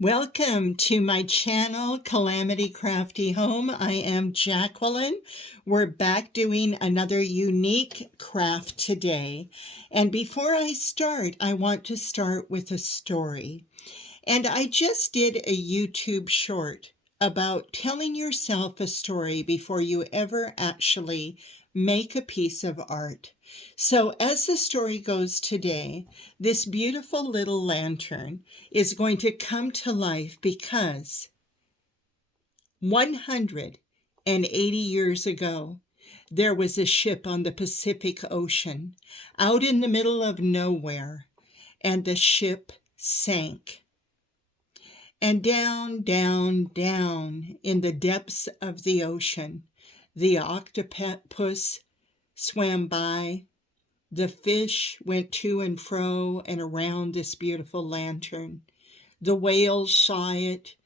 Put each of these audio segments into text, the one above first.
Welcome to my channel, Calamity Crafty Home. I am Jacqueline. We're back doing another unique craft today. And before I start, I want to start with a story. And I just did a YouTube short about telling yourself a story before you ever actually make a piece of art. So as the story goes today, this beautiful little lantern is going to come to life because 180 years ago, there was a ship on the Pacific Ocean out in the middle of nowhere, and the ship sank. And down, down, down in the depths of the ocean, the octopus swam by. The fish went to and fro and around this beautiful lantern. The whales saw it.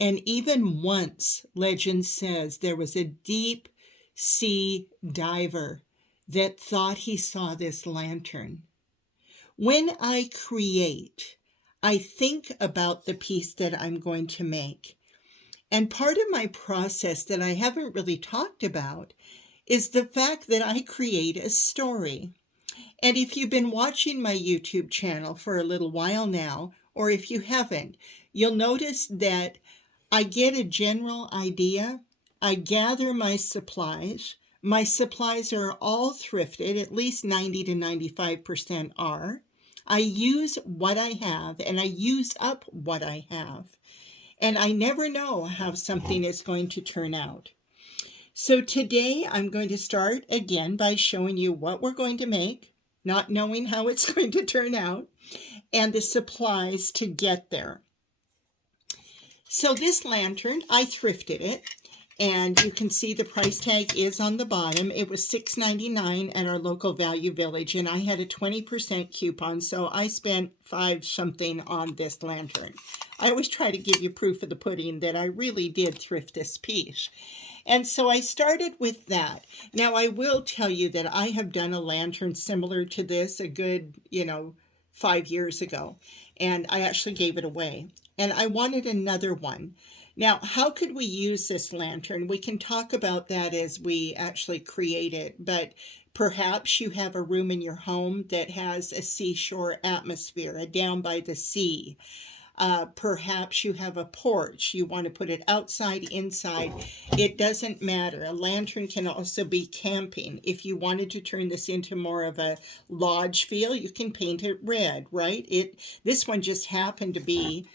And even once, legend says, there was a deep sea diver that thought he saw this lantern. When I create, I think about the piece that I'm going to make. And part of my process that I haven't really talked about is the fact that I create a story. And if you've been watching my YouTube channel for a little while now, or if you haven't, you'll notice that I get a general idea. I gather my supplies. My supplies are all thrifted, at least 90 to 95% are. I use what I have, and I use up what I have. And I never know how something is going to turn out. So today I'm going to start again by showing you what we're going to make, not knowing how it's going to turn out, and the supplies to get there. So this lantern, I thrifted it. And you can see the price tag is on the bottom. It was $6.99 at our local Value Village, and I had a 20% coupon, so I spent $5 something on this lantern. I always try to give you proof of the pudding that I really did thrift this piece. And so I started with that. Now I will tell you that I have done a lantern similar to this a good, 5 years ago, and I actually gave it away. And I wanted another one. Now, how could we use this lantern? We can talk about that as we actually create it, but perhaps you have a room in your home that has a seashore atmosphere, a down by the sea. Perhaps you have a porch. You want to put it outside, inside. It doesn't matter. A lantern can also be camping. If you wanted to turn this into more of a lodge feel, you can paint it red, right? This one just happened to be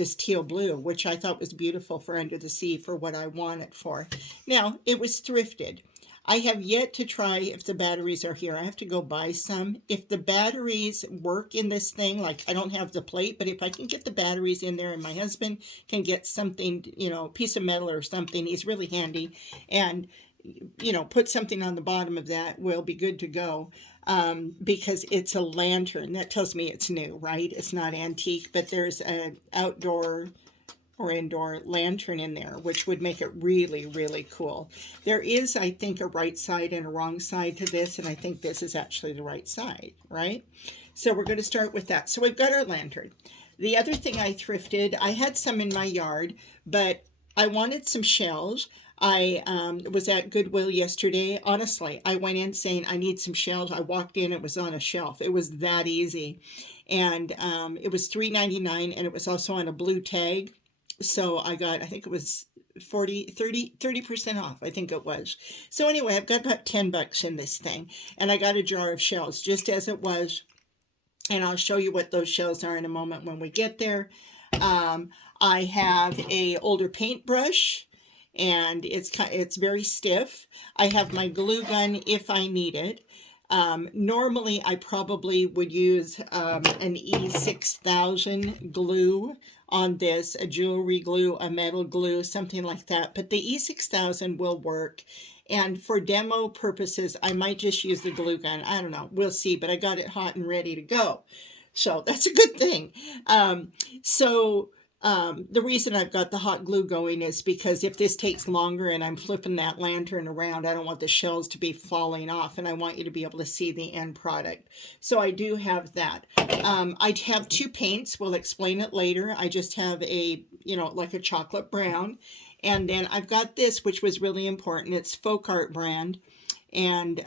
this teal blue, which I thought was beautiful for under the sea for what I want it for. Now, it was thrifted. I have yet to try if the batteries are here. I have to go buy some. If the batteries work in this thing, like I don't have the plate, but if I can get the batteries in there and my husband can get something, a piece of metal or something, he's really handy, and put something on the bottom of that, we'll be good to go. Because it's a lantern. That tells me it's new, right? It's not antique, but there's an outdoor or indoor lantern in there, which would make it really, really cool. There is, I think, a right side and a wrong side to this, and I think this is actually the right side, right? So we're going to start with that. So we've got our lantern. The other thing I thrifted, I had some in my yard, but I wanted some shells. I was at Goodwill yesterday. Honestly, I went in saying I need some shells. I walked in, it was on a shelf. It was that easy. And it was $3.99, and it was also on a blue tag. So I got, I think it was 30% off, I think it was. So anyway, I've got about $10 in this thing. And I got a jar of shells just as it was. And I'll show you what those shells are in a moment when we get there. I have a older paintbrush, and it's very stiff. I have my glue gun if I need it. Normally I probably would use an E6000 glue on this, a jewelry glue, a metal glue, something like that. But the E6000 will work. And for demo purposes, I might just use the glue gun. I don't know. We'll see. But I got it hot and ready to go. So that's a good thing. So The reason I've got the hot glue going is because if this takes longer and I'm flipping that lantern around, I don't want the shells to be falling off, and I want you to be able to see the end product. So I do have that. I have two paints. We'll explain it later. I just have a, like a chocolate brown. And then I've got this, which was really important. It's Folk Art brand. And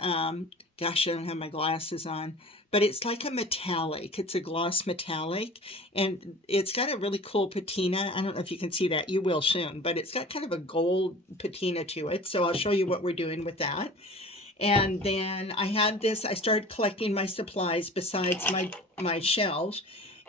gosh, I don't have my glasses on, but it's like a metallic. It's a gloss metallic, and it's got a really cool patina. I don't know if you can see that. You will soon, but it's got kind of a gold patina to it. So I'll show you what we're doing with that. And then I had this. I started collecting my supplies besides my shelves.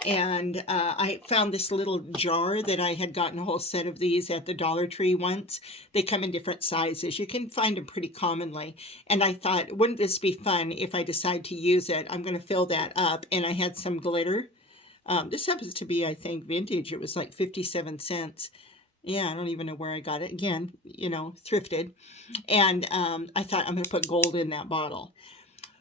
And I found this little jar that I had gotten a whole set of these at the Dollar Tree once. They come in different sizes. You can find them pretty commonly. And I thought, wouldn't this be fun if I decide to use it? I'm going to fill that up. And I had some glitter. This happens to be, I think, vintage. It was like 57 cents. Yeah, I don't even know where I got it. Again, thrifted. And I thought, I'm going to put gold in that bottle.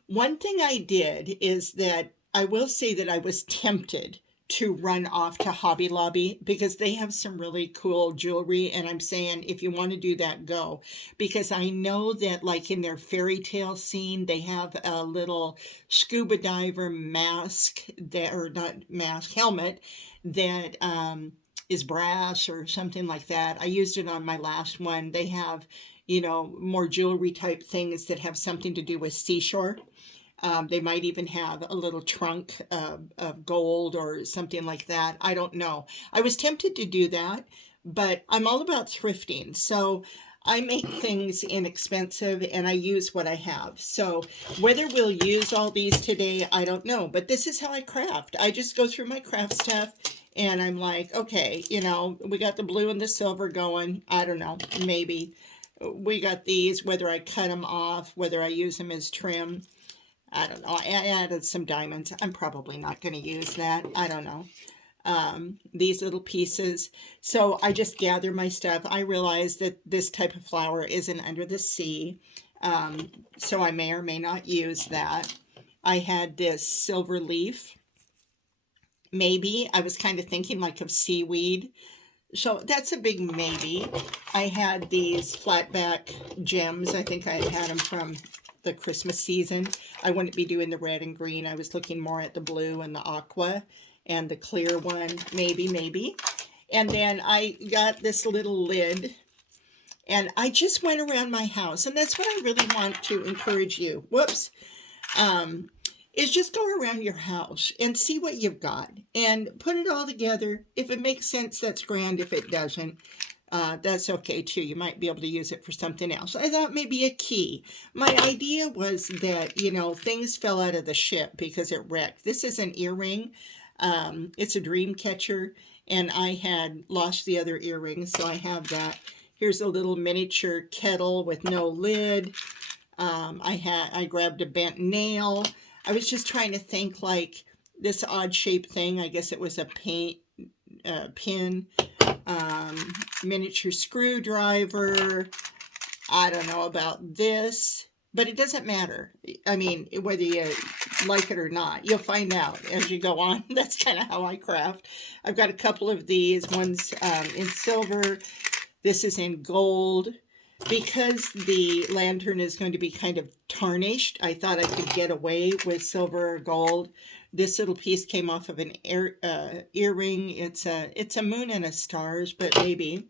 One thing I did is that I will say that I was tempted to run off to Hobby Lobby because they have some really cool jewelry. And I'm saying, if you want to do that, go. Because I know that, like in their fairy tale scene, they have a little scuba diver mask, or not mask, helmet that is brass or something like that. I used it on my last one. They have, more jewelry type things that have something to do with seashore. They might even have a little trunk of gold or something like that. I don't know. I was tempted to do that, but I'm all about thrifting. So I make things inexpensive and I use what I have. So whether we'll use all these today, I don't know. But this is how I craft. I just go through my craft stuff and I'm like, okay, we got the blue and the silver going. I don't know, maybe. We got these, whether I cut them off, whether I use them as trim. I don't know. I added some diamonds. I'm probably not going to use that. I don't know. These little pieces. So I just gather my stuff. I realize that this type of flower isn't under the sea. So I may or may not use that. I had this silver leaf. Maybe. I was kind of thinking like of seaweed. So that's a big maybe. I had these flatback gems. I think I had them from the Christmas season. I wouldn't be doing the red and green. I was looking more at the blue and the aqua and the clear one. Maybe. And then I got this little lid. And I just went around my house. And that's what I really want to encourage you. Is just go around your house and see what you've got and put it all together. If it makes sense, that's grand. If it doesn't, that's okay too. You might be able to use it for something else. I thought maybe a key. My idea was that, things fell out of the ship because it wrecked. This is an earring. It's a dream catcher, and I had lost the other earring, so I have that. Here's a little miniature kettle with no lid. I grabbed a bent nail. I was just trying to think like this odd shaped thing. I guess it was a pin, miniature screwdriver. I don't know about this, but it doesn't matter. I mean, whether you like it or not, you'll find out as you go on. That's kind of how I craft. I've got a couple of these. One's in silver. This is in gold. Because the lantern is going to be kind of tarnished, I thought I could get away with silver or gold. This little piece came off of an earring. It's a moon and a stars, but maybe.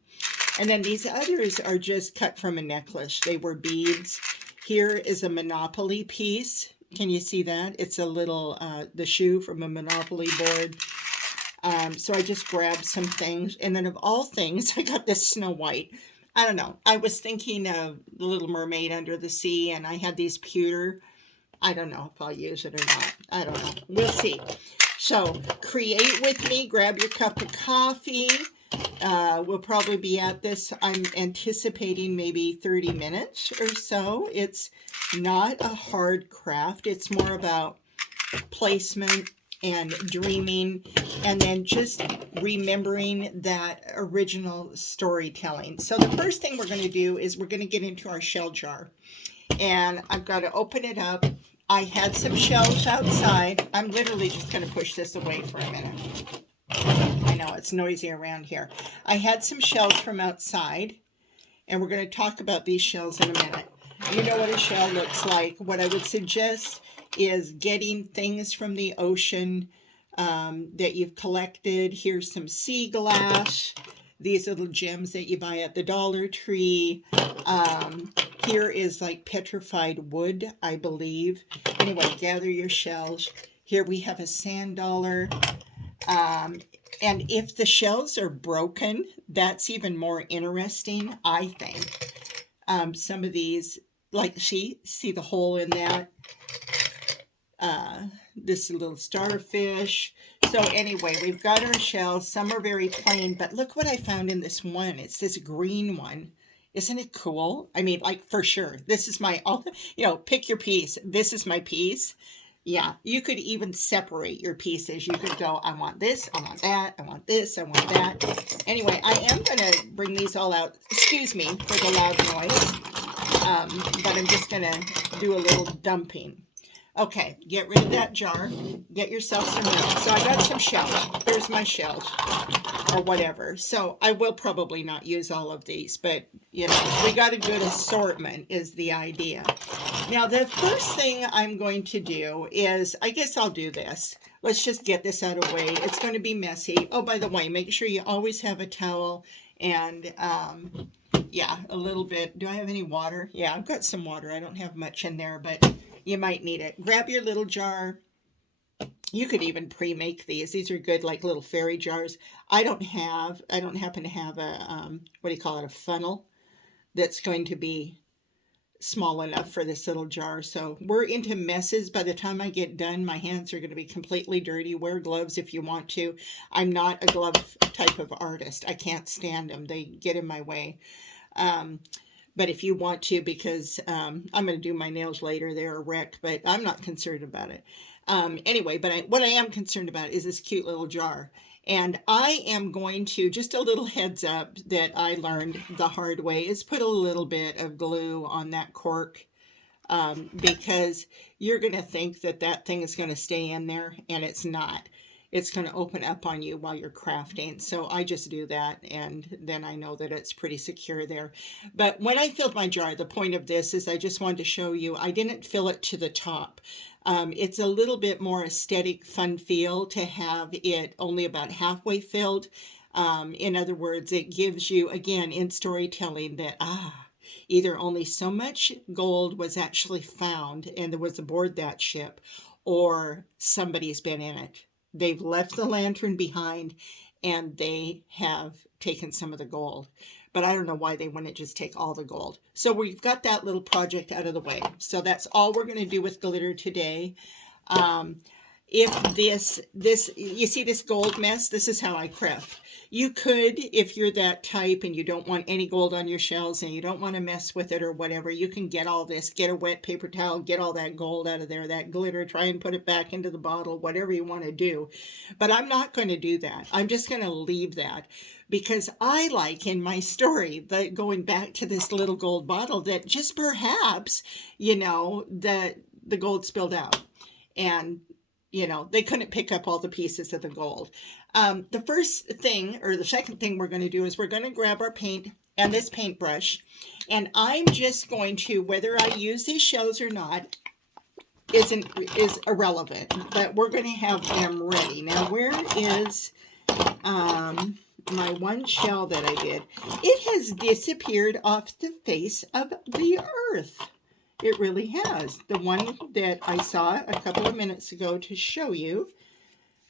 And then these others are just cut from a necklace. They were beads. Here is a Monopoly piece. Can you see that? It's a little, the shoe from a Monopoly board. So I just grabbed some things. And then of all things, I got this Snow White. I don't know. I was thinking of The Little Mermaid Under the Sea, and I had these pewter. I don't know if I'll use it or not. I don't know. We'll see. So create with me. Grab your cup of coffee. We'll probably be at this. I'm anticipating maybe 30 minutes or so. It's not a hard craft. It's more about placement and dreaming, and then just remembering that original storytelling. So the first thing we're going to do is we're going to get into our shell jar. And I've got to open it up. I had some shells outside. I'm literally just going to push this away for a minute. I know it's noisy around here. I had some shells from outside, and we're going to talk about these shells in a minute. You know what a shell looks like. What I would suggest is getting things from the ocean that you've collected. Here's some sea glass. These little gems that you buy at the Dollar Tree. Here is like petrified wood, I believe. Anyway, gather your shells. Here we have a sand dollar. And if the shells are broken, that's even more interesting, I think. Some of these, like, see the hole in that? This little starfish. So anyway, we've got our shells. Some are very plain, but look what I found in this one. It's this green one. Isn't it cool? I mean, like, for sure. This is my, pick your piece. This is my piece. Yeah, you could even separate your pieces. You could go, I want this, I want that, I want this, I want that. Anyway, I am going to bring these all out. Excuse me for the loud noise. But I'm just going to do a little dumping. Okay, get rid of that jar. Get yourself some milk. So I got some shells. Here's my shells, or whatever. So I will probably not use all of these, but, we got a good assortment is the idea. Now, the first thing I'm going to do is, I guess I'll do this. Let's just get this out of the way. It's going to be messy. Oh, by the way, make sure you always have a towel and, yeah, a little bit. Do I have any water? Yeah, I've got some water. I don't have much in there, but you might need it. Grab your little jar. You could even pre-make these. These are good, like little fairy jars. I don't happen to have a, a funnel that's going to be small enough for this little jar. So we're into messes. By the time I get done, my hands are going to be completely dirty. Wear gloves if you want to. I'm not a glove type of artist. I can't stand them. They get in my way. But if you want to, because I'm going to do my nails later, they're a wreck, but I'm not concerned about it. Anyway, but what I am concerned about is this cute little jar. And I am going to, just a little heads up that I learned the hard way, is put a little bit of glue on that cork. Because you're going to think that that thing is going to stay in there, and it's not. It's going to open up on you while you're crafting. So I just do that, and then I know that it's pretty secure there. But when I filled my jar, the point of this is I just wanted to show you, I didn't fill it to the top. It's a little bit more aesthetic, fun feel to have it only about halfway filled. In other words, it gives you, again, in storytelling that, either only so much gold was actually found and there was aboard that ship, or somebody's been in it. They've left the lantern behind and they have taken some of the gold. But I don't know why they wouldn't just take all the gold. So we've got that little project out of the way. So that's all we're going to do with glitter today. If you see this gold mess, this is how I craft. You could, if you're that type and you don't want any gold on your shells and you don't want to mess with it or whatever, you can get all this, get a wet paper towel, get all that gold out of there, that glitter, try and put it back into the bottle, whatever you want to do. But I'm not going to do that. I'm just going to leave that because I like in my story, that going back to this little gold bottle, that just perhaps, the gold spilled out. And they couldn't pick up all the pieces of the gold. The first thing, or the second thing we're going to do is we're going to grab our paint and this paintbrush. And I'm just going to, whether I use these shells or not, is irrelevant. But we're going to have them ready. Now, where is my one shell that I did? It has disappeared off the face of the earth. It really has. The one that I saw a couple of minutes ago to show you,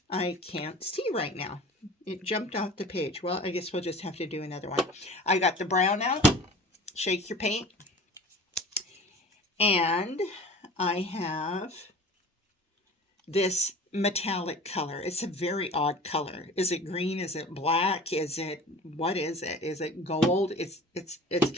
I can't see right now. It jumped off the page. Well, I guess we'll just have to do another one. I got the brown out. Shake your paint. And I have this metallic color. It's a very odd color. Is it green? Is it black? What is it? Is it gold? It's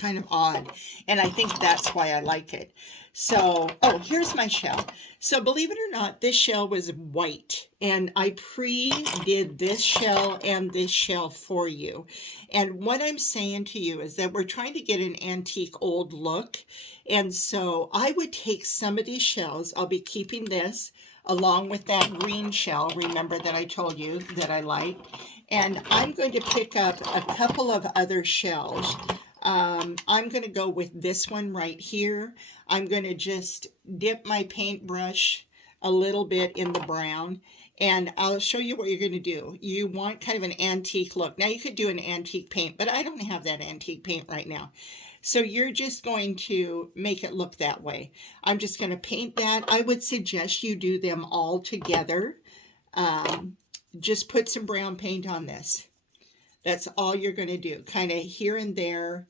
kind of odd. And I think that's why I like it. So, here's my shell. So believe it or not, this shell was white. And I pre-did this shell and this shell for you. And what I'm saying to you is that we're trying to get an antique old look. And so I would take some of these shells. I'll be keeping this along with that green shell, remember that I told you that I like. And I'm going to pick up a couple of other shells. I'm going to go with this one right here. I'm going to just dip my paintbrush a little bit in the brown, and I'll show you what you're going to do. You want kind of an antique look. Now you could do an antique paint, but I don't have that antique paint right now. So you're just going to make it look that way. I'm just going to paint that. I would suggest you do them all together. Just put some brown paint on this. That's all you're going to do. Kind of here and there.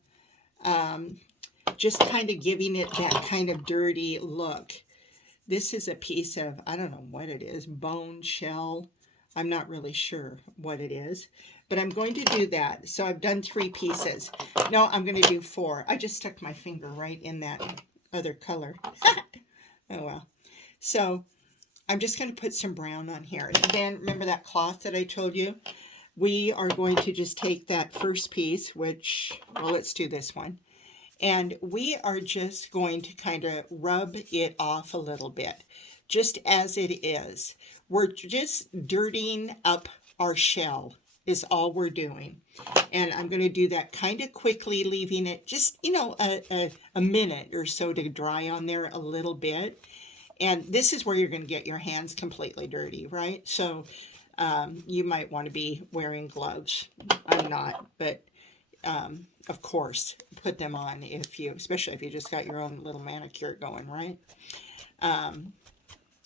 Just kind of giving it that kind of dirty look. This is a piece of, I don't know what it is, bone shell. I'm not really sure what it is, but I'm going to do that. So I've done 3 pieces. No, I'm going to do 4. I just stuck my finger right in that other color. Oh well. So I'm just going to put some brown on here. And then remember that cloth that I told you? We are going to just take that first piece, which, well, let's do this one. And we are just going to kind of rub it off a little bit, just as it is. We're just dirtying up our shell is all we're doing. And I'm going to do that kind of quickly, leaving it just, you know, a minute or so to dry on there a little bit. And this is where you're going to get your hands completely dirty, right? So you might want to be wearing gloves. I'm not, but of course, put them on if you, especially if you just got your own little manicure going, right?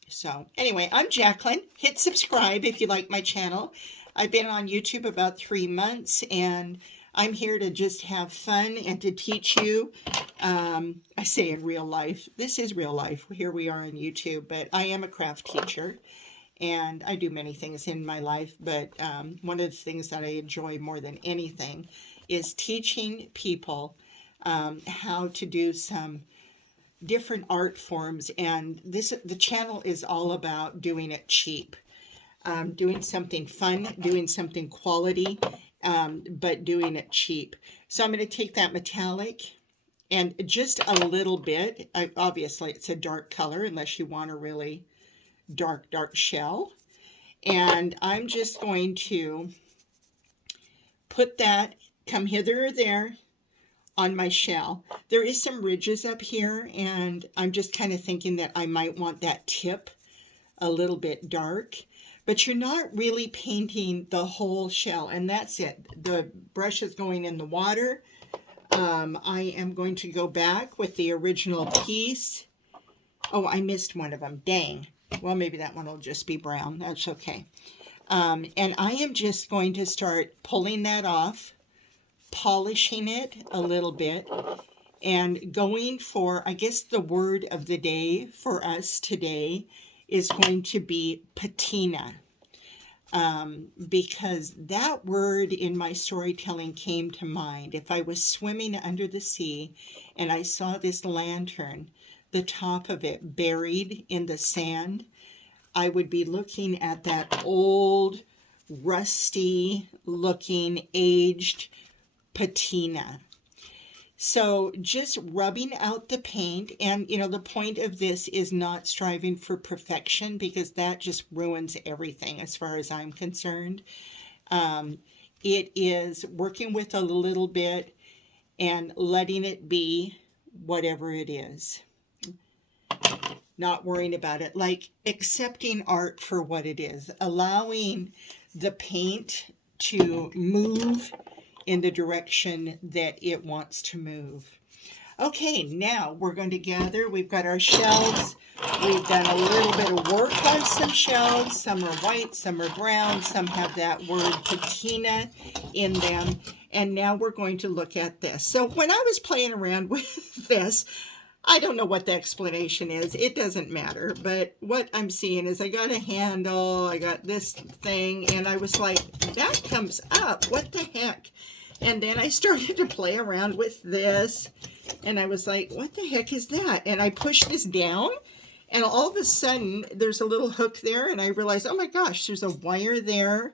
So anyway, I'm Jacqueline. Hit subscribe if you like my channel. I've been on YouTube about 3 months, and I'm here to just have fun and to teach you. I say in real life, this is real life. Here we are on YouTube, but I am a craft teacher, and I do many things in my life, but one of the things that I enjoy more than anything is teaching people how to do some different art forms. And the channel is all about doing it cheap, doing something fun, doing something quality, but doing it cheap. So I'm going to take that metallic and just a little bit. Obviously, it's a dark color unless you want a really dark shell. And I'm just going to put that, come hither or there on my shell. There is some ridges up here, and I'm just kind of thinking that I might want that tip a little bit dark, but you're not really painting the whole shell, and that's it. The brush is going in the water. I am going to go back with the original piece. Oh, I missed one of them. Dang. Well, maybe that one will just be brown. That's okay. And I am just going to start pulling that off, polishing it a little bit, and going for, I guess the word of the day for us today is going to be patina. Because that word in my storytelling came to mind. If I was swimming under the sea and I saw this lantern, the top of it buried in the sand, I would be looking at that old, rusty looking, aged patina. So just rubbing out the paint, and you know, the point of this is not striving for perfection, because that just ruins everything as far as I'm concerned. It is working with a little bit and letting it be whatever it is. Not worrying about it, like accepting art for what it is, allowing the paint to move in the direction that it wants to move. Okay, now we're going to gather. We've got our shells. We've done a little bit of work on some shells. Some are white, some are brown, some have that word patina in them. And now we're going to look at this. So when I was playing around with this, I don't know what the explanation is. It doesn't matter. But what I'm seeing is I got a handle, I got this thing, and I was like, that comes up. What the heck? And then I started to play around with this, and I was like, what the heck is that? And I pushed this down, and all of a sudden, there's a little hook there, and I realized, oh my gosh, there's a wire there,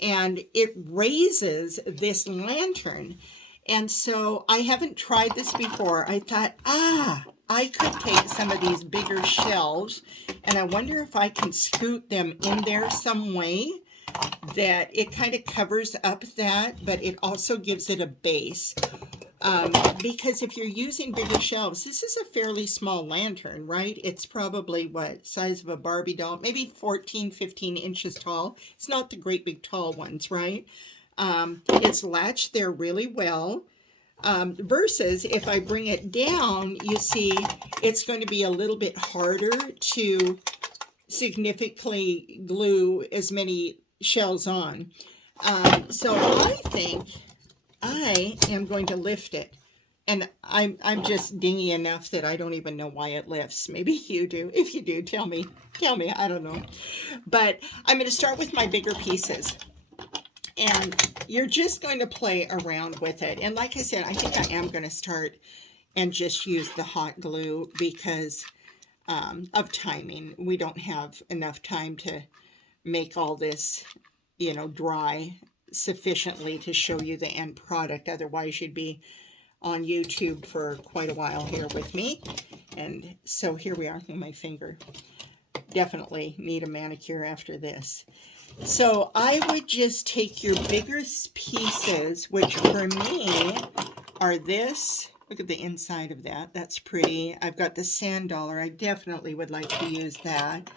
and it raises this lantern. And so I haven't tried this before. I thought, I could take some of these bigger shells, and I wonder if I can scoot them in there some way. that it kind of covers up that, but it also gives it a base. Because if you're using bigger shelves, this is a fairly small lantern, right? It's probably, what, size of a Barbie doll? Maybe 14, 15 inches tall. It's not the great big tall ones, right? It's latched there really well. Versus if I bring it down, you see it's going to be a little bit harder to significantly glue as many shells on. So I think I am going to lift it. And I'm just dingy enough that I don't even know why it lifts. Maybe you do. If you do, tell me. Tell me. I don't know. But I'm going to start with my bigger pieces. And you're just going to play around with it. And like I said, I think I am going to start and just use the hot glue because of timing. We don't have enough time to make all this, dry sufficiently to show you the end product. Otherwise, you'd be on YouTube for quite a while here with me. And so here we are with my finger. Definitely need a manicure after this. So I would just take your biggest pieces, which for me are this. Look at the inside of that. That's pretty. I've got the sand dollar. I definitely would like to use that.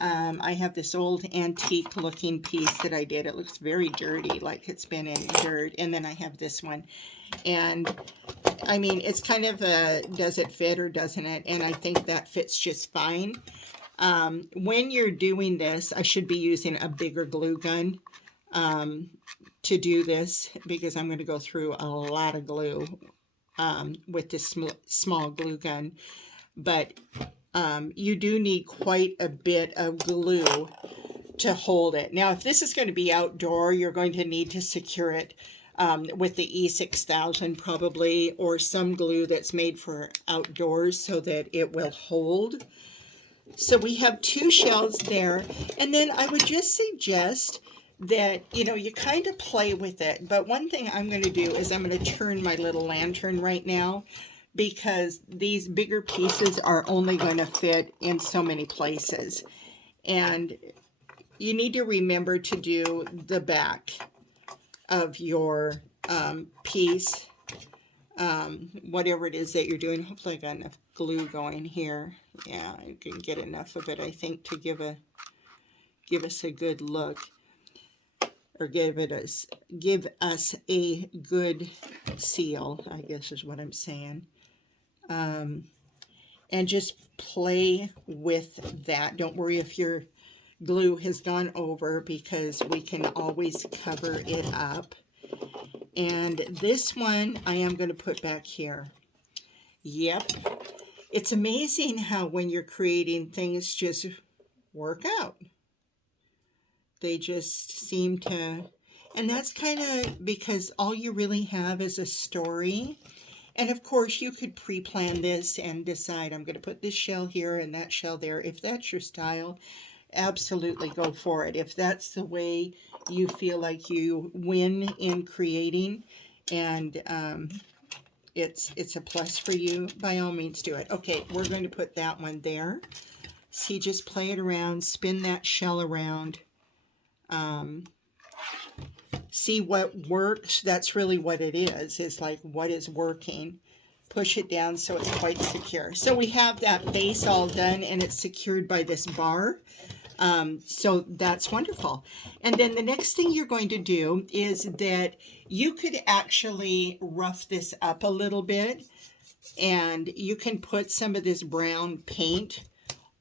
I have this old antique looking piece that I did. It looks very dirty, like it's been in dirt. And then I have this one. And I mean, it's kind of a, does it fit or doesn't it? And I think that fits just fine. When you're doing this, I should be using a bigger glue gun to do this because I'm going to go through a lot of glue with this small glue gun. But you do need quite a bit of glue to hold it. Now, if this is going to be outdoor, you're going to need to secure it with the E6000 probably, or some glue that's made for outdoors so that it will hold. So we have 2 shells there. And then I would just suggest that, you kind of play with it. But one thing I'm going to do is I'm going to turn my little lantern right now, because these bigger pieces are only going to fit in so many places. And you need to remember to do the back of your piece, whatever it is that you're doing. Hopefully I got enough glue going here. Yeah, I can get enough of it, I think, to give us a good look, or give us a good seal, I guess is what I'm saying. And just play with that. Don't worry if your glue has gone over, because we can always cover it up. And this one I am going to put back here. Yep. It's amazing how when you're creating, things just work out. They just seem to, and that's kind of because all you really have is a story. And of course, you could pre-plan this and decide, I'm going to put this shell here and that shell there. If that's your style, absolutely go for it. If that's the way you feel like you win in creating, and it's a plus for you, by all means do it. Okay, we're going to put that one there. See, just play it around, spin that shell around. See what works. That's really what it is like what is working. Push it down so it's quite secure. So we have that base all done, and it's secured by this bar. So that's wonderful. And then the next thing you're going to do is that you could actually rough this up a little bit, and you can put some of this brown paint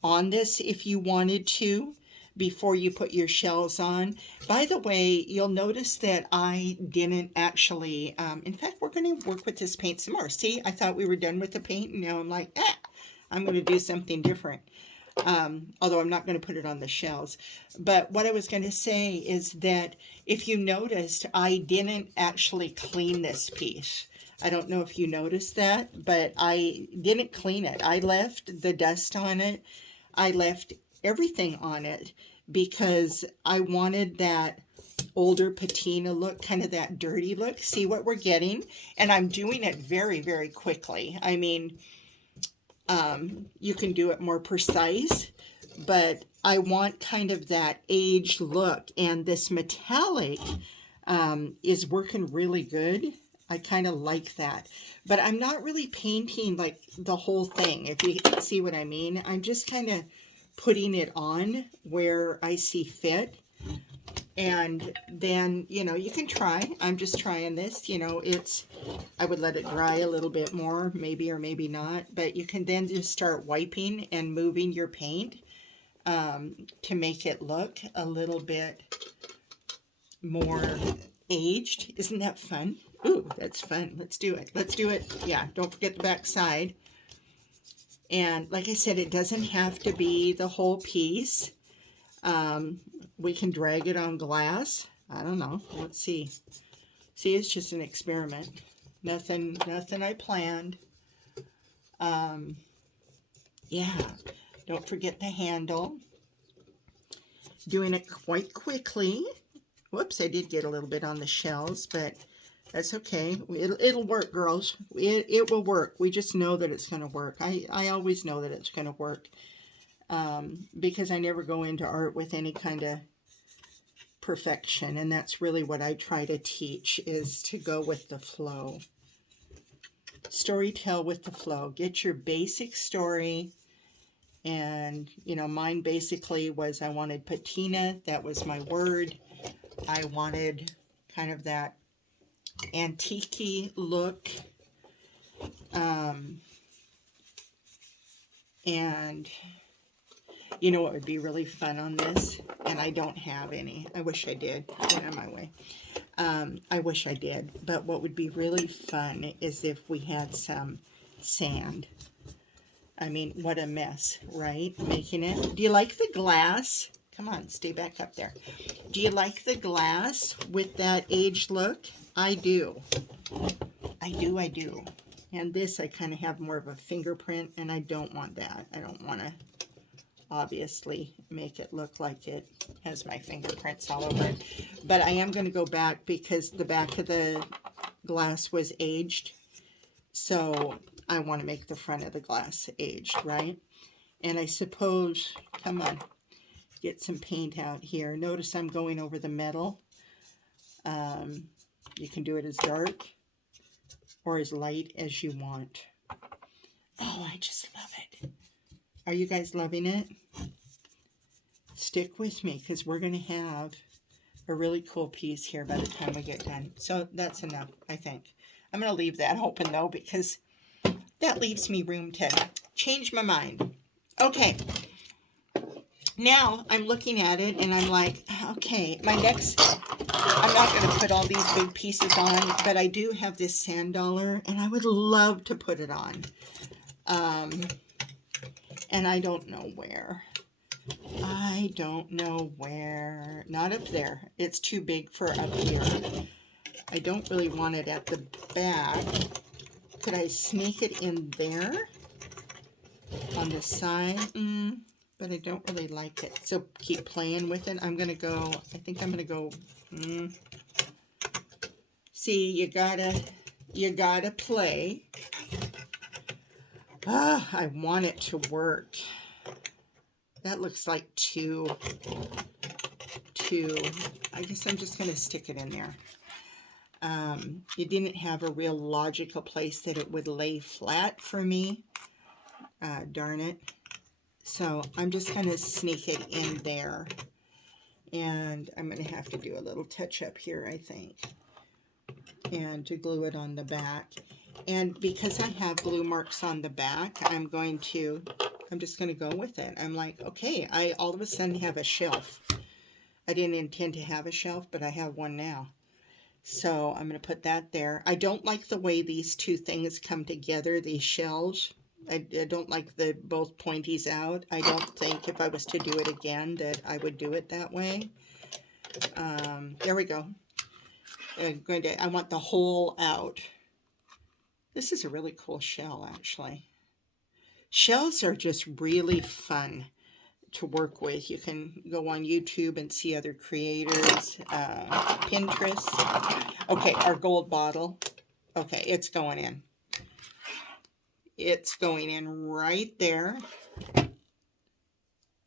on this if you wanted to before you put your shells on. By the way, you'll notice that I didn't actually, in fact, we're going to work with this paint some more. See, I thought we were done with the paint, and now I'm like, I'm going to do something different. Although I'm not going to put it on the shells. But what I was going to say is that if you noticed, I didn't actually clean this piece. I don't know if you noticed that, but I didn't clean it. I left the dust on it. I left everything on it because I wanted that older patina look, kind of that dirty look. See what we're getting? And I'm doing it very, very quickly. I mean, you can do it more precise, but I want kind of that aged look, and this metallic is working really good. I kind of like that, but I'm not really painting like the whole thing, if you see what I mean. I'm just kind of putting it on where I see fit. And then, you know, you can try. I'm just trying this, you know, I would let it dry a little bit more, maybe or maybe not, but you can then just start wiping and moving your paint to make it look a little bit more aged. Isn't that fun? Ooh, that's fun. Let's do it. Let's do it. Yeah, don't forget the back side. And like I said, it doesn't have to be the whole piece. We can drag it on glass. I don't know. Let's see. See, it's just an experiment. Nothing I planned. Yeah, don't forget the handle. Doing it quite quickly. Whoops, I did get a little bit on the shells, but that's okay. It'll work, girls. It will work. We just know that it's going to work. I always know that it's going to work. Because I never go into art with any kind of perfection, and that's really what I try to teach, is to go with the flow. Storytell with the flow. Get your basic story, and you know, mine basically was I wanted patina. That was my word. I wanted kind of that antique-y look, and you know what would be really fun on this? And I don't have any. I wish I did. Get out of my way. I wish I did. But what would be really fun is if we had some sand. I mean, what a mess, right? Making it. Do you like the glass? Come on, stay back up there. Do you like the glass with that aged look? I do. I do. And this, I kind of have more of a fingerprint, and I don't want that. I don't want to obviously make it look like it has my fingerprints all over it. But I am going to go back because the back of the glass was aged. So I want to make the front of the glass aged, right? And I suppose, come on, get some paint out here. Notice I'm going over the metal. You can do it as dark or as light as you want. Oh, I just love it. Are you guys loving it? Stick with me because we're going to have a really cool piece here by the time we get done. So that's enough, I think. I'm going to leave that open though, because that leaves me room to change my mind. Okay. Now I'm looking at it and I'm like, okay, I'm not going to put all these big pieces on, but I do have this sand dollar and I would love to put it on. And I don't know where. Not up there. It's too big for up here. I don't really want it at the back. Could I sneak it in there? On the side? But I don't really like it. So keep playing with it. I think I'm going to go... See, you gotta play. I want it to work. That looks like two. I guess I'm just going to stick it in there. It didn't have a real logical place that it would lay flat for me. Darn it. So I'm just going to sneak it in there. And I'm going to have to do a little touch up here, I think. And to glue it on the back. And because I have glue marks on the back, I'm just going to go with it. I'm like, okay, I all of a sudden have a shelf. I didn't intend to have a shelf, but I have one now. So I'm going to put that there. I don't like the way these two things come together, these shelves. I don't like the both pointies out. I don't think if I was to do it again that I would do it that way. There we go. I want the whole out. This is a really cool shell, actually. Shells are just really fun to work with. You can go on YouTube and see other creators, Pinterest. Okay, our gold bottle. Okay, it's going in. It's going in right there.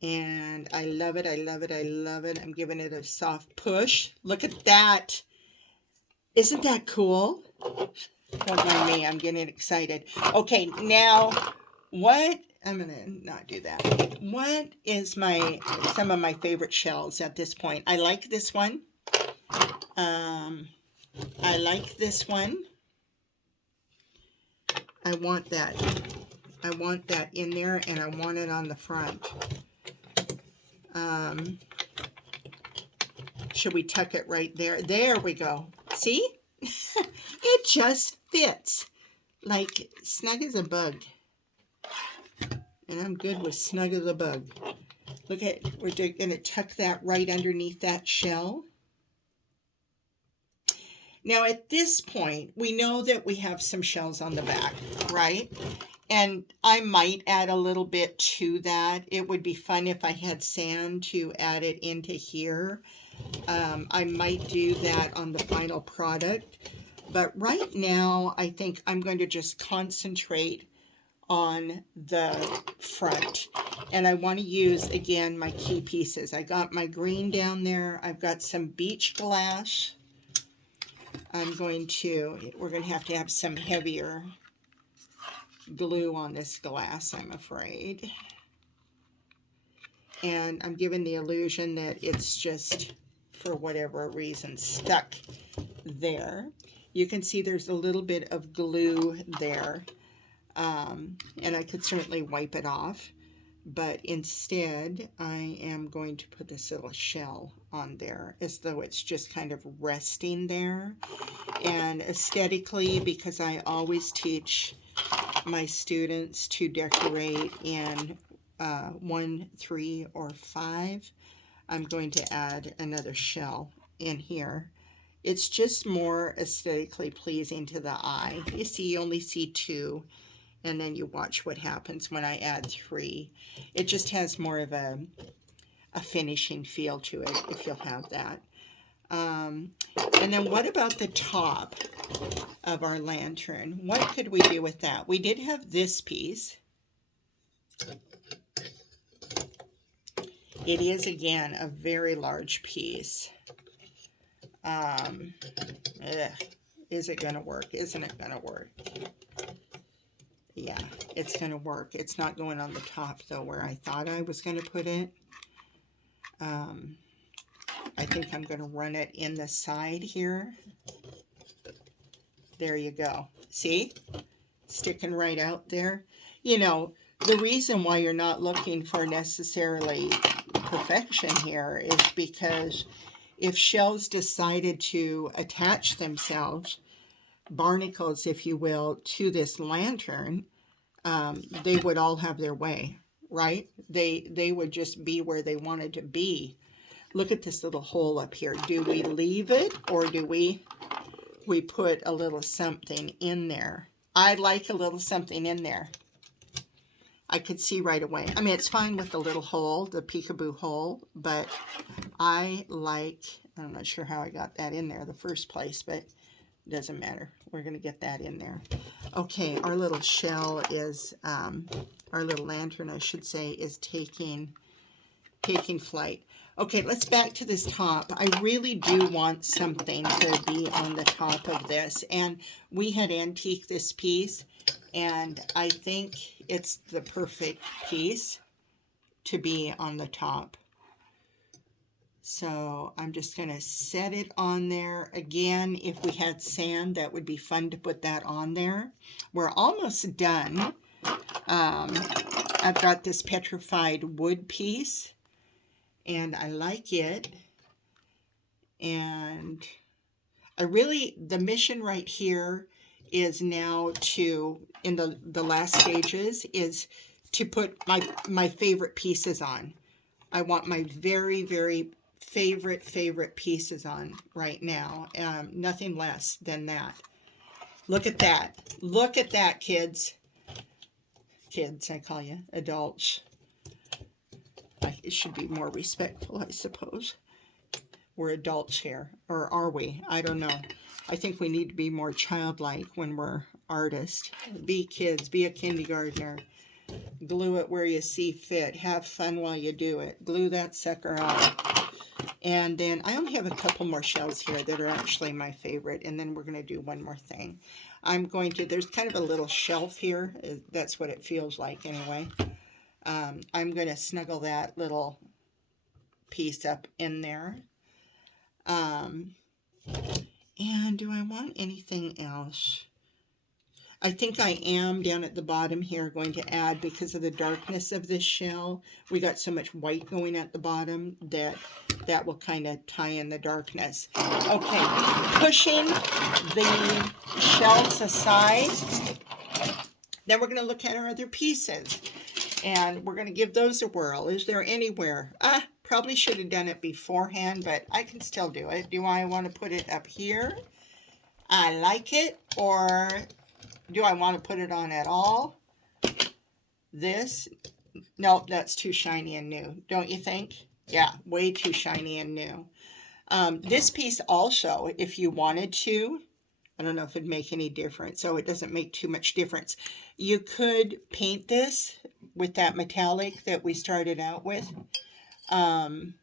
And I love it, I love it, I love it. I'm giving it a soft push. Look at that. Isn't that cool? Don't mind me, I'm getting excited. Okay, now what, I'm gonna not do that. What is some of my favorite shells at this point? I like this one. I like this one. I want that. I want that in there, and I want it on the front. Should we tuck it right there? There we go. See? It just fits. Like snug as a bug. And I'm good with snug as a bug. Look at, we're going to tuck that right underneath that shell. Now at this point, we know that we have some shells on the back, right? And I might add a little bit to that. It would be fun if I had sand to add it into here. I might do that on the final product. But right now, I think I'm going to just concentrate on the front. And I want to use, again, my key pieces. I got my green down there. I've got some beach glass. we're going to have some heavier glue on this glass, I'm afraid. And I'm giving the illusion that it's just, for whatever reason, stuck there. You can see there's a little bit of glue there. And I could certainly wipe it off. But instead, I am going to put this little shell on there as though it's just kind of resting there. And aesthetically, because I always teach my students to decorate in 1, 3, or 5, I'm going to add another shell in here. It's just more aesthetically pleasing to the eye. You see, you only see 2, and then you watch what happens when I add 3. It just has more of a finishing feel to it, if you'll have that. And then what about the top of our lantern? What could we do with that? We did have this piece. It is, again, a very large piece. Is it going to work? Isn't it going to work? Yeah, it's going to work. It's not going on the top, though, where I thought I was going to put it. I think I'm going to run it in the side here. There you go. See? Sticking right out there. You know, the reason why you're not looking for necessarily perfection here is because if shells decided to attach themselves, barnacles, if you will, to this lantern, they would all have their way, right? They would just be where they wanted to be. Look at this little hole up here. Do we leave it, or do we put a little something in there? I like a little something in there. I could see right away. I mean, it's fine with the little hole, the peekaboo hole, but I'm not sure how I got that in there the first place, but it doesn't matter. We're going to get that in there. Okay, our little shell is, our little lantern, I should say, is taking flight. Okay, let's back to this top. I really do want something to be on the top of this. And we had antiqued this piece, and I think it's the perfect piece to be on the top. So I'm just going to set it on there. Again, if we had sand, that would be fun to put that on there. We're almost done. I've got this petrified wood piece, and I like it. And the mission right here is now to, in the last stages, is to put my favorite pieces on. I want my very, very favorite pieces on right now. Nothing less than that. Look at that. Look at that, kids. Kids, I call you. Adults. It should be more respectful, I suppose. We're adults here. Or are we? I don't know. I think we need to be more childlike when we're artists. Be kids. Be a kindergartner. Glue it where you see fit. Have fun while you do it. Glue that sucker on. And then I only have a couple more shells here that are actually my favorite. And then we're going to do one more thing. I'm going to, there's kind of a little shelf here. That's what it feels like anyway. I'm going to snuggle that little piece up in there. And do I want anything else? I think I am down at the bottom here going to add, because of the darkness of this shell, we got so much white going at the bottom that will kind of tie in the darkness. Okay, pushing the shells aside, then we're going to look at our other pieces. And we're going to give those a whirl. Is there anywhere? Probably should have done it beforehand, but I can still do it. Do I want to put it up here? I like it. Or do I want to put it on at all? This? Nope, that's too shiny and new. Don't you think? Yeah, way too shiny and new. This piece also, if you wanted to, I don't know if it'd make any difference. So it doesn't make too much difference. You could paint this with that metallic that we started out with. And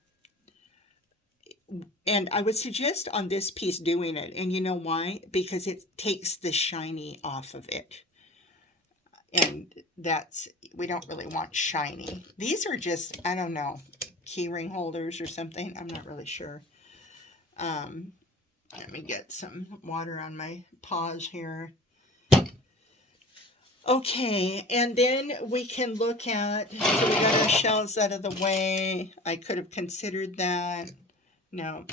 I would suggest on this piece doing it. And you know why? Because it takes the shiny off of it. And we don't really want shiny. These are just, I don't know, key ring holders or something. I'm not really sure. Let me get some water on my paws here. Okay, and then we can look at, so we got our shells out of the way. I could have considered that. No.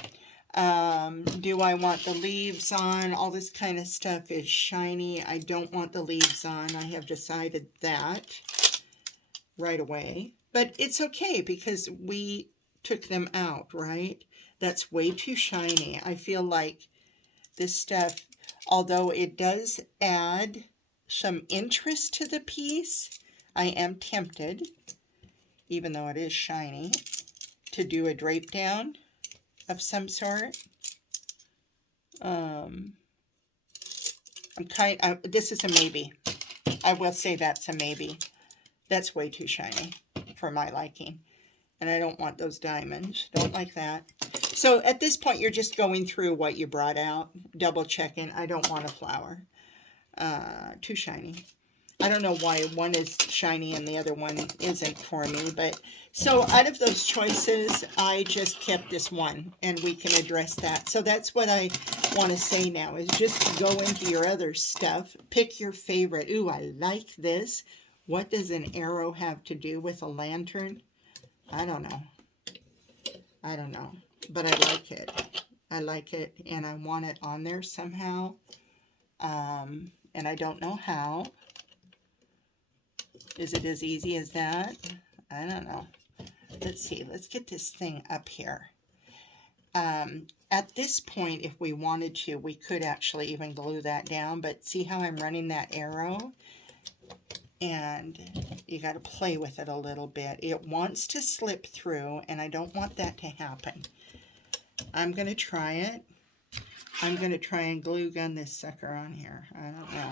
Do I want the leaves on? All this kind of stuff is shiny. I don't want the leaves on. I have decided that right away. But it's okay because we took them out, right? That's way too shiny. I feel like this stuff, although it does add some interest to the piece, I am tempted, even though it is shiny, to do a drape down of some sort. This is a maybe. I will say that's a maybe. That's way too shiny for my liking. And I don't want those diamonds. Don't like that. So at this point, you're just going through what you brought out, double checking. I don't want a flower. Too shiny. I don't know why one is shiny and the other one isn't for me. But so out of those choices, I just kept this one, and we can address that. So that's what I want to say now, is just go into your other stuff. Pick your favorite. Ooh, I like this. What does an arrow have to do with a lantern? I don't know. I don't know. But I like it. I like it, and I want it on there somehow. And I don't know how. Is it as easy as that? I don't know. Let's see. Let's get this thing up here. At this point, if we wanted to, we could actually even glue that down. But see how I'm running that arrow? And you got to play with it a little bit. It wants to slip through, and I don't want that to happen. I'm going to try it. I'm going to try and glue gun this sucker on here. I don't know.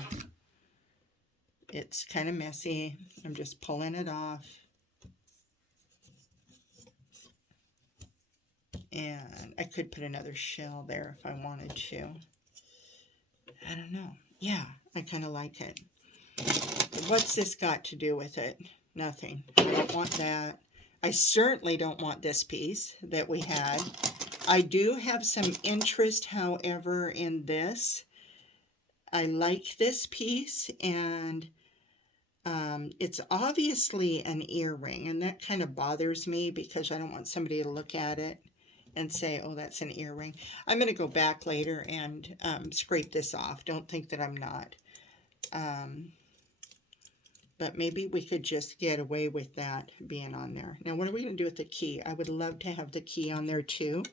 It's kind of messy. I'm just pulling it off. And I could put another shell there if I wanted to. I don't know. Yeah, I kind of like it. What's this got to do with it? Nothing. I don't want that. I certainly don't want this piece that we had. I do have some interest, however, in this. I like this piece, and it's obviously an earring, and that kind of bothers me because I don't want somebody to look at it and say, oh, that's an earring. I'm going to go back later and scrape this off. Don't think that I'm not. But maybe we could just get away with that being on there. Now, what are we going to do with the key? I would love to have the key on there too.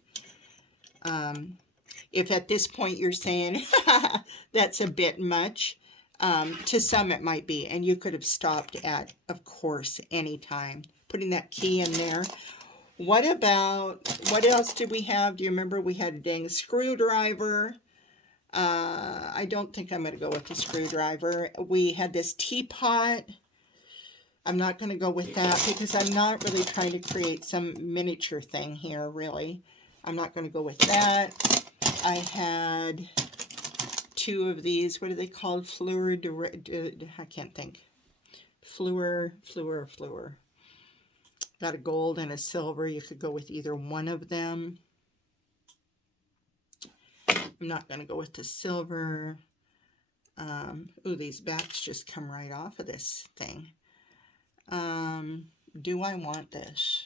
If at this point you're saying, that's a bit much, to some it might be. And you could have stopped at, of course, any time. Putting that key in there. What else did we have? Do you remember we had a dang screwdriver? I don't think I'm going to go with the screwdriver. We had this teapot. I'm not going to go with that because I'm not really trying to create some miniature thing here, really. I'm not going to go with that. I had 2 of these. What are they called? I can't think. Fleur. Got a gold and a silver. You could go with either one of them. I'm not going to go with the silver. Ooh, these backs just come right off of this thing. Do I want this?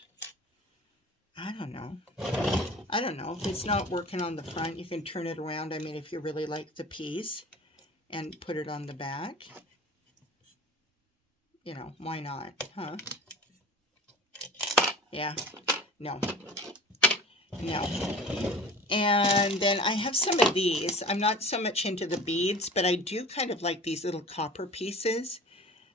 I don't know. I don't know. If it's not working on the front, you can turn it around. I mean, if you really like the piece, and put it on the back. You know, why not, huh? Yeah. No. No. And then I have some of these. I'm not so much into the beads, but I do kind of like these little copper pieces.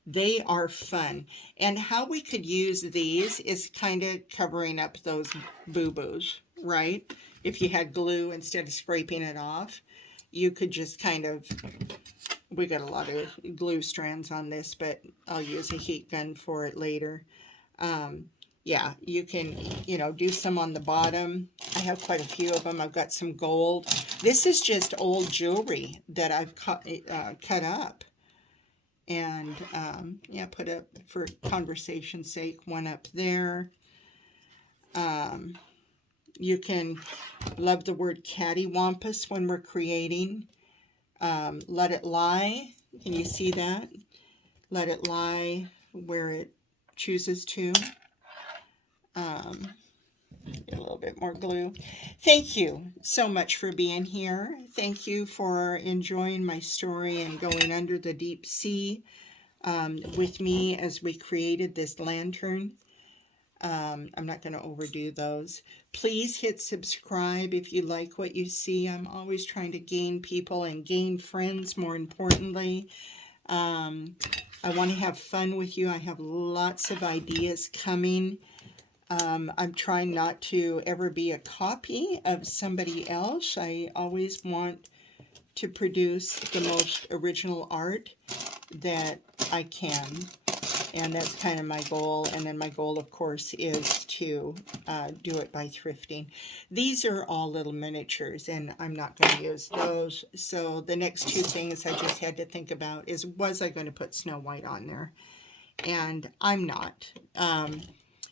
They are fun. And how we could use these is kind of covering up those boo-boos, right? If you had glue, instead of scraping it off, you could just kind of, we got a lot of glue strands on this, but I'll use a heat gun for it later. Yeah, you can, you know, do some on the bottom. I have quite a few of them. I've got some gold. This is just old jewelry that I've cut up. And, yeah, put up, for conversation's sake, one up there. You can love the word cattywampus when we're creating. Let it lie. Can you see that? Let it lie where it chooses to. Get a little bit more glue. Thank you so much for being here. Thank you for enjoying my story and going under the deep sea with me as we created this lantern. I'm not going to overdo those. Please hit subscribe if you like what you see. I'm always trying to gain people and gain friends, more importantly. I want to have fun with you. I have lots of ideas coming. I'm trying not to ever be a copy of somebody else. I always want to produce the most original art that I can. And that's kind of my goal. And then my goal, of course, is to do it by thrifting. These are all little miniatures, and I'm not going to use those. So the next 2 things I just had to think about is, was I going to put Snow White on there? And I'm not.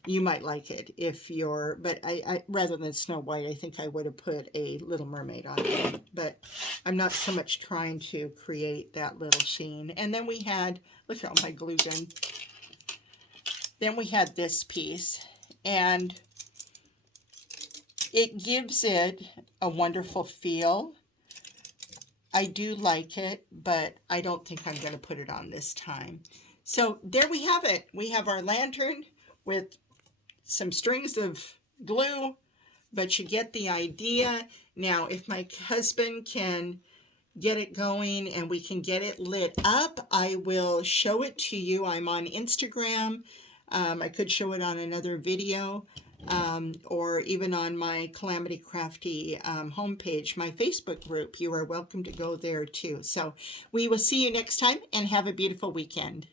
You might like it if you're, but I rather than Snow White, I think I would have put a Little Mermaid on there. But I'm not so much trying to create that little scene. And then we had, look at all my glue gun. Then we had this piece, and it gives it a wonderful feel. I do like it, but I don't think I'm going to put it on this time. So there we have it. We have our lantern with some strings of glue, but you get the idea. Now, if my husband can get it going and we can get it lit up, I will show it to you. I'm on Instagram. I could show it on another video, or even on my Calamity Crafty homepage, my Facebook group. You are welcome to go there too. So we will see you next time, and have a beautiful weekend.